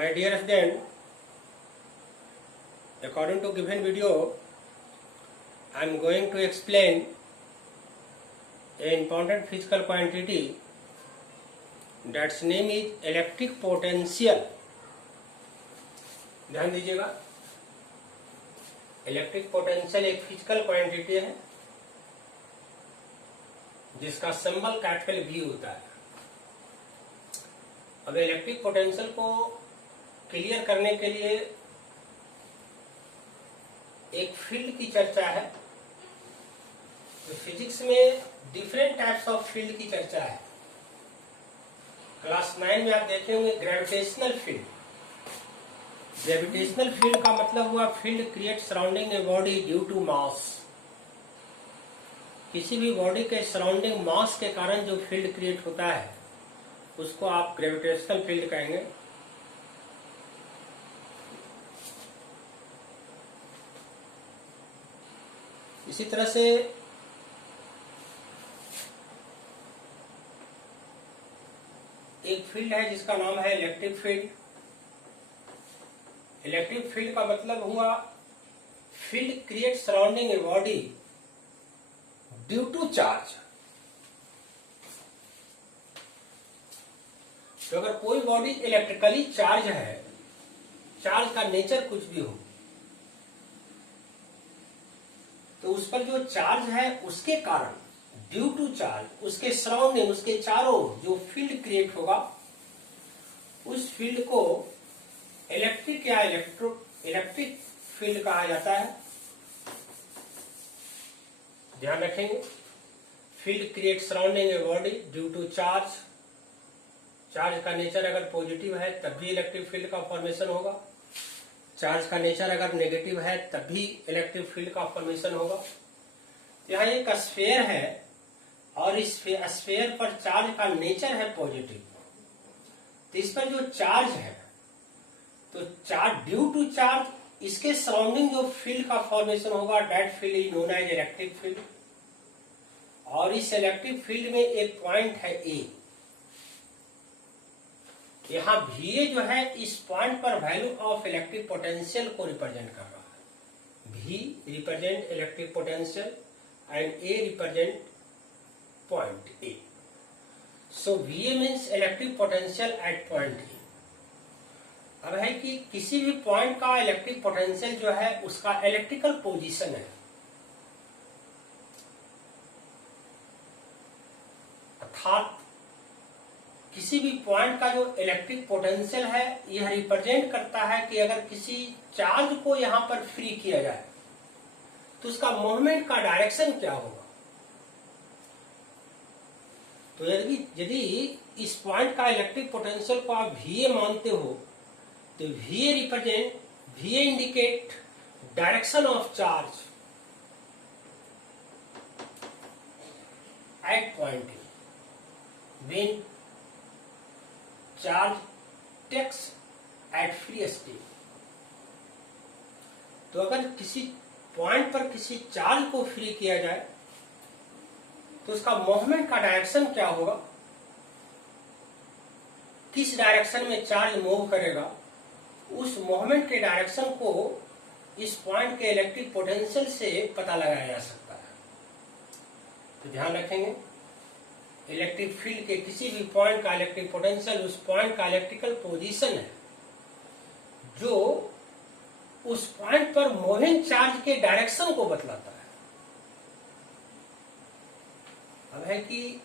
My dear student, according to given video, I am going to explain an important physical quantity that's name is electric potential. ध्यान दीजिएगा, electric potential एक physical quantity है जिसका symbol capital V होता है। अब electric potential को clear करने के लिए एक फील्ड की चर्चा है। तो फिजिक्स में डिफरेंट टाइप्स ऑफ फील्ड की चर्चा है। क्लास 9 में आप देखे होंगे ग्रेविटेशनल फील्ड। ग्रेविटेशनल फील्ड का मतलब हुआ field create surrounding a body due to mass. किसी भी बॉडी के सराउंडिंग मास के कारण जो फील्ड क्रिएट होता है उसको आप ग्रेविटेशनल फील्ड कहेंगे। इसी तरह से एक फील्ड है जिसका नाम है इलेक्ट्रिक फील्ड। इलेक्ट्रिक फील्ड का मतलब हुआ field create surrounding a body due to charge. तो अगर कोई बॉडी इलेक्ट्रिकली चार्ज है, चार्ज का नेचर कुछ भी हो, तो उस पर जो चार्ज है उसके कारण ड्यू टू चार्ज उसके सराउंडिंग, उसके चारों जो फील्ड क्रिएट होगा उस फील्ड को इलेक्ट्रिक या इलेक्ट्रिक फील्ड कहा जाता है। ध्यान रखेंगे, field create surrounding a body due to charge. Charge का नेचर अगर पॉजिटिव है तब भी इलेक्ट्रिक फील्ड का फॉर्मेशन होगा। चार्ज का नेचर अगर नेगेटिव है तब भी इलेक्ट्रिक फील्ड का फॉर्मेशन होगा। तो यहाँ एक स्फीयर है और इस स्फीयर पर चार्ज का नेचर है पॉजिटिव। तो इस पर जो चार्ज है, तो चार्ज ड्यू टू चार्ज इसके सराउंडिंग जो फील्ड का फॉर्मेशन होगा that field is known as electric field. और इस इलेक्ट्रिक फील्ड में एक पॉइंट है ए। यहाँ VA जो है इस पॉइंट पर वैल्यू ऑफ इलेक्ट्रिक पोटेंशियल को रिप्रेजेंट कर रहा है। V represent electric potential and A represent point A। So VA means electric potential at point A। अब है कि किसी भी पॉइंट का इलेक्ट्रिक पोटेंशियल जो है उसका इलेक्ट्रिकल पोजीशन है, अर्थात किसी भी पॉइंट का जो इलेक्ट्रिक पोटेंशियल है यह रिप्रेजेंट करता है कि अगर किसी चार्ज को यहां पर फ्री किया जाए तो उसका मूवमेंट का डायरेक्शन क्या होगा। तो यदि इस पॉइंट का इलेक्ट्रिक पोटेंशियल को आप VA मानते हो तो VA indicate direction of charge at point when charge takes at free state. तो अगर किसी पॉइंट पर किसी चार्ज को फ्री किया जाए तो उसका मूवमेंट का डायरेक्शन क्या होगा, किस डायरेक्शन में चार्ज मूव करेगा, उस मूवमेंट के डायरेक्शन को इस पॉइंट के इलेक्ट्रिक पोटेंशियल से पता लगाया जा सकता है। तो ध्यान रखेंगे, इलेक्ट्रिक फील्ड के किसी भी पॉइंट का इलेक्ट्रिक पोटेंशियल उस पॉइंट का इलेक्ट्रिकल पोजीशन है जो उस पॉइंट पर मूविंग चार्ज के डायरेक्शन को बतलाता है। अब है कि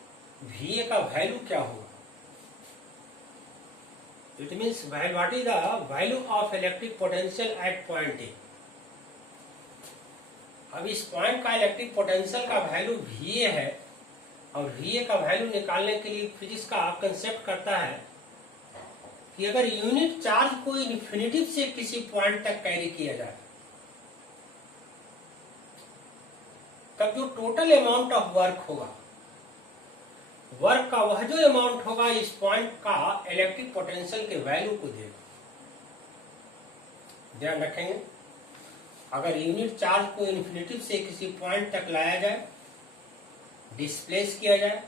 VA का वैल्यू क्या होगा। It means what is the value of electric potential at point A। अब इस पॉइंट का इलेक्ट्रिक पोटेंशियल का वैल्यू VA है और VA का वैल्यू निकालने के लिए फिजिक्स का कंसेप्ट करता है कि अगर यूनिट चार्ज को इन्फिनिटी से किसी पॉइंट तक कैरी किया जाए तब जो टोटल अमाउंट ऑफ वर्क होगा, वर्क का वह जो अमाउंट होगा इस पॉइंट का इलेक्ट्रिक पोटेंशियल के वैल्यू को देगा। ध्यान रखेंगे, अगर यूनिट चार्ज को इन्फिनिटी से किसी पॉइंट तक लाया जाए, डिस्प्लेस किया जाए,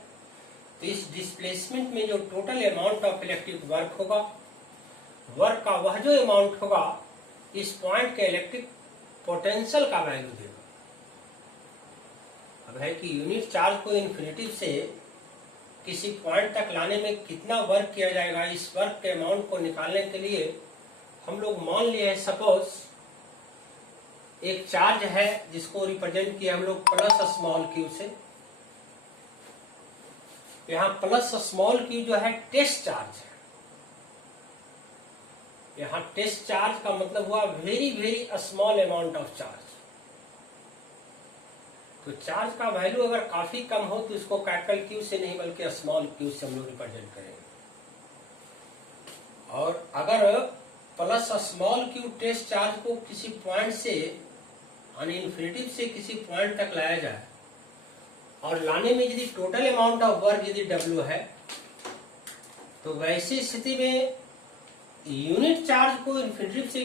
तो इस डिस्प्लेसमेंट में जो total amount of electric work होगा वर्क का वह जो अमाउंट होगा इस पॉइंट के इलेक्ट्रिक पोटेंशियल का वैल्यू देगा। अब है कि यूनिट चार्ज को इन्फिनिटी से किसी पॉइंट तक लाने में कितना वर्क किया जाएगा, इस वर्क के अमाउंट को निकालने के लिए हम लोग मान लिए हैं सपोज एक चार्ज है जिसको रिप्रेजेंट किया हम लोग प्लस स्मॉल क्यू से। यहाँ प्लस स्मॉल क्यू जो है टेस्ट चार्ज है। यहाँ टेस्ट चार्ज का मतलब हुआ very very small amount of charge. तो चार्ज का वैल्यू अगर काफी कम हो तो इसको कैपिटल क्यू से नहीं बल्कि स्मॉल क्यू से हम लोग रिप्रेजेंट करेंगे। और अगर plus small Q test charge को किसी पॉइंट से यानी इन्फिनिटी से किसी पॉइंट तक लाया जाए और लाने में यदि टोटल अमाउंट ऑफ वर्क यदि W है तो वैसी स्थिति में यूनिट चार्ज को इन्फिनिटी से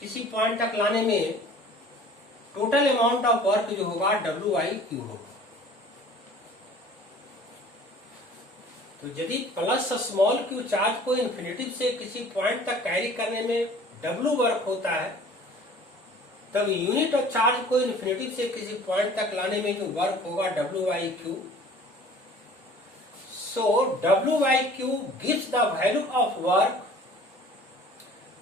किसी पॉइंट तक लाने में टोटल अमाउंट ऑफ वर्क जो होगा W/Q होगा। तो यदि प्लस स्मॉल क्यू चार्ज को इन्फिनिटी से किसी पॉइंट तक कैरी करने में W वर्क होता है तब यूनिट ऑफ चार्ज को इन्फिनिटी से किसी पॉइंट तक लाने में जो वर्क होगा W/Q। So W/Q gives the value of work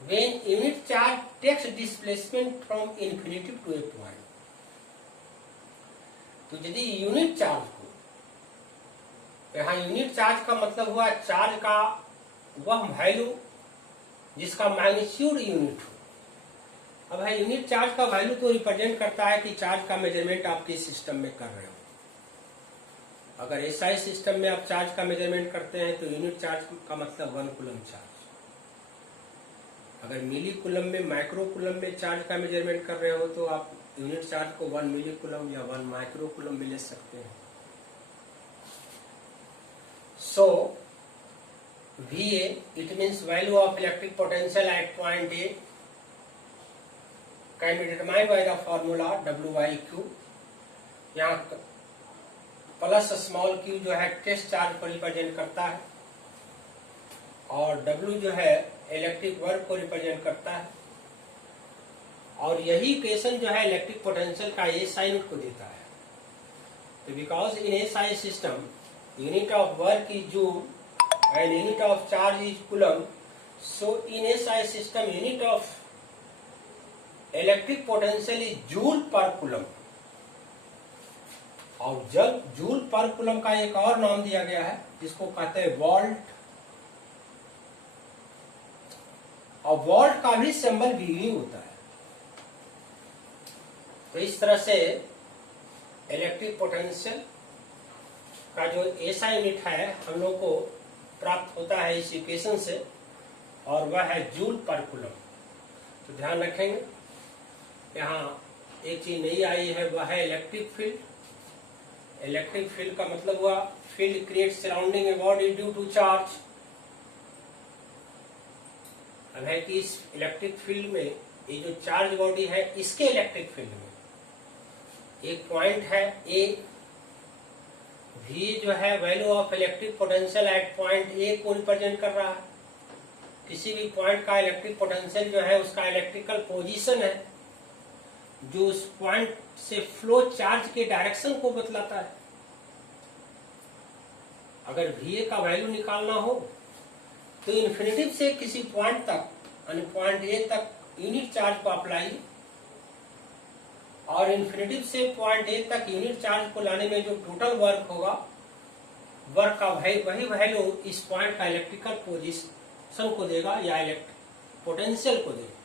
when unit charge takes displacement from infinity to a point। तो यदि यूनिट चार्ज को यहाँ यूनिट चार्ज का मतलब हुआ चार्ज का वह वैल्यू जिसका मैग्नीट्यूड यूनिट हो। अब है यूनिट चार्ज का वैल्यू तो रिप्रेजेंट करता है कि चार्ज का मेजरमेंट आप किस सिस्टम में कर रहे हो। अगर SI सिस्टम में आप चार्ज का मेजरमेंट करते हैं तो यूनिट चार्ज का मतलब 1 कूलम चार्ज। अगर मिली कूलम में माइक्रो कूलम में चार्ज का मेजरमेंट कर रहे हो तो आप यूनिट चार्ज को 1 मिली कूलम या 1 माइक्रो कूलम भी ले सकते हैं। सो VA it means value of electric potential at point A can be determined by the formula W/Q। यहाँ प्लस स्मॉल क्यू जो है टेस्ट चार्ज को रिप्रेजेंट करता है और W जो है इलेक्ट्रिक वर्क को रिप्रेजेंट करता है। और यही इक्वेशन जो है इलेक्ट्रिक पोटेंशियल का SI यूनिट को देता है। तो because in SI system unit of work is joule and unit of charge is coulomb, so in SI system unit of electric potential is joule पर कूलम। और जब जूल पर coulomb का एक और नाम दिया गया है जिसको कहते हैं वोल्ट, और वोल्ट का भी सिंबल VV होता है। तो इस तरह से इलेक्ट्रिक पोटेंशियल का जो SI यूनिट है हम लोग को प्राप्त होता है इस इक्वेशन से और वह है जूल पर कूलम। तो ध्यान रखेंगे यहाँ एक चीज नई आई है वह है इलेक्ट्रिक फील्ड। इलेक्ट्रिक फील्ड का मतलब हुआ field creates surrounding a body due to charge. अब है कि इस इलेक्ट्रिक फील्ड में ये जो चार्ज बॉडी है इसके इलेक्ट्रिक फील्ड में एक पॉइंट है A, V जो है value of electric potential at point A को रिप्रेजेंट कर रहा है। किसी भी पॉइंट का इलेक्ट्रिक पोटेंशियल जो है उसका इलेक्ट्रिकल पोजीशन है जो उस पॉइंट से फ्लो चार्ज के डायरेक्शन को बतलाता है। अगर VA का वैल्यू निकालना हो तो इन्फिनिटी से किसी पॉइंट तक यानी पॉइंट A तक यूनिट चार्ज को अप्लाई और इन्फिनिटी से पॉइंट A तक यूनिट चार्ज को लाने में जो टोटल वर्क होगा वर्क का वही वैल्यू इस पॉइंट का इलेक्ट्रिकल पोजीशन को देगा या इलेक्ट्रिक पोटेंशियल को देगा।